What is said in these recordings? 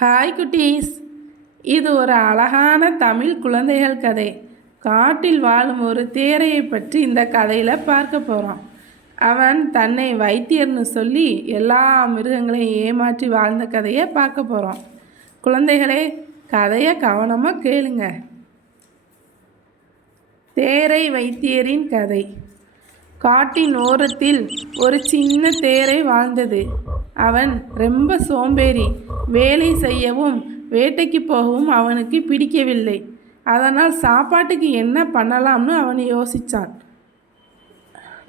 Hi குட்டீஸ். இது ஒரு அழகான தமிழ் குழந்தைகள் கதை. காட்டில் வாழும் ஒரு தேரையை பற்றி இந்த கதையில் பார்க்க போகிறோம் அவன் தன்னை வைத்தியர்னு சொல்லி எல்லா மிருகங்களையும் ஏமாற்றி வாழ்ந்த கதையை பார்க்க போகிறோம் குழந்தைகளே கதையை கவனமாக கேளுங்க. தேரை வைத்தியரின் கதை. காட்டின் ஓரத்தில் ஒரு சின்ன தேரை வாழ்ந்தது. அவன் ரொம்ப சோம்பேறி. வேலை செய்யவும் வேட்டைக்கு போகவும் அவனுக்கு பிடிக்கவில்லை. அதனால் சாப்பாட்டுக்கு என்ன பண்ணலாம்னு அவன் யோசித்தான்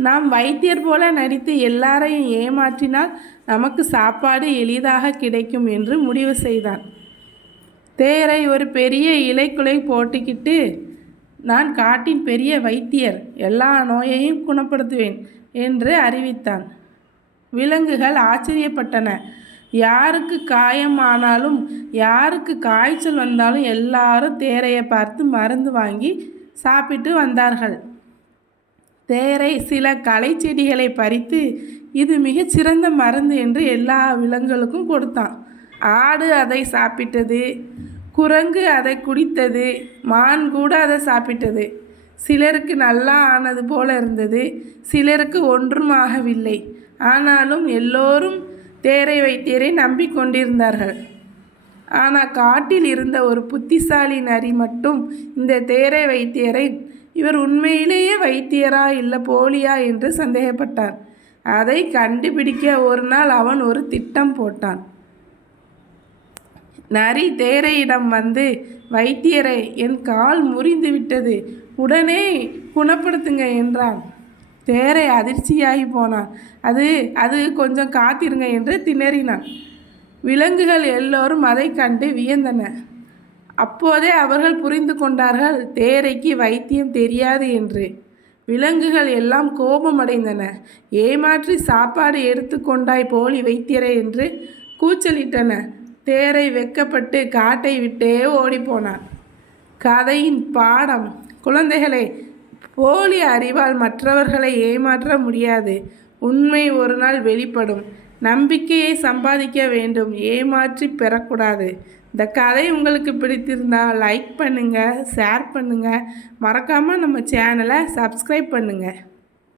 நாம் வைத்தியர் போல நடித்து எல்லாரையும் ஏமாற்றினால் நமக்கு சாப்பாடு எளிதாக கிடைக்கும் என்று முடிவு செய்தான். தேரை ஒரு பெரிய இலைக்குலை போட்டுக்கிட்டு நான் காட்டின் பெரிய வைத்தியர் எல்லா நோயையும் குணப்படுத்துவேன் என்று அறிவித்தான். விலங்குகள் ஆச்சரியப்பட்டன. யாருக்கு காயமானாலும் யாருக்கு காய்ச்சல் வந்தாலும் எல்லாரும் தேரையை பார்த்து மருந்து வாங்கி சாப்பிட்டு வந்தார்கள். தேரை சில களை செடிகளை பறித்து இது மிகச்சிறந்த மருந்து என்று எல்லா விலங்குகளுக்கும் கொடுத்தான். ஆடு அதை சாப்பிட்டது குரங்கு அதை குடித்தது மான் கூட அதை சாப்பிட்டது. சிலருக்கு நல்லா ஆனது போல இருந்தது சிலருக்கு ஒன்றும் ஆகவில்லை ஆனாலும் எல்லோரும் தேரை வைத்தியரை நம்பிக்கொண்டிருந்தார்கள். ஆனால் காட்டில் இருந்த ஒரு புத்திசாலி நரி மட்டும் இந்த தேரை வைத்தியரை இவர் உண்மையிலேயே வைத்தியரா இல்லை போலியா? என்று சந்தேகப்பட்டார் அதை கண்டுபிடிக்க ஒரு நாள் அவன் ஒரு திட்டம் போட்டான். நரி தேரையிடம் வந்து வைத்தியரை என் கால் முறிந்து விட்டது. உடனே குணப்படுத்துங்க என்றான். தேரை அதிர்ச்சியாகி போனான். அது அது கொஞ்சம் காத்திருங்க என்று திணறினான். விலங்குகள் எல்லோரும் அதை கண்டு வியந்தன. அப்போதே அவர்கள் புரிந்து கொண்டார்கள் தேரைக்கு வைத்தியம் தெரியாது என்று. விலங்குகள் எல்லாம் கோபமடைந்தன. ஏமாற்றி சாப்பாடு எடுத்துக்கொண்டாய் போலி வைத்தியரை என்று கூச்சலிட்டன. தேரை வெக்கப்பட்டு காட்டை விட்டே ஓடிப்போனான் கதையின் பாடம். குழந்தைகளை போலி அறிவால் மற்றவர்களை ஏமாற்ற முடியாது. உண்மை ஒரு நாள் வெளிப்படும். நம்பிக்கையை சம்பாதிக்க வேண்டும். ஏமாற்றி பெறக்கூடாது. இந்த கதை உங்களுக்கு பிடித்திருந்தால் லைக் பண்ணுங்கள் ஷேர் பண்ணுங்கள் மறக்காமல் நம்ம சேனலை சப்ஸ்கிரைப் பண்ணுங்கள்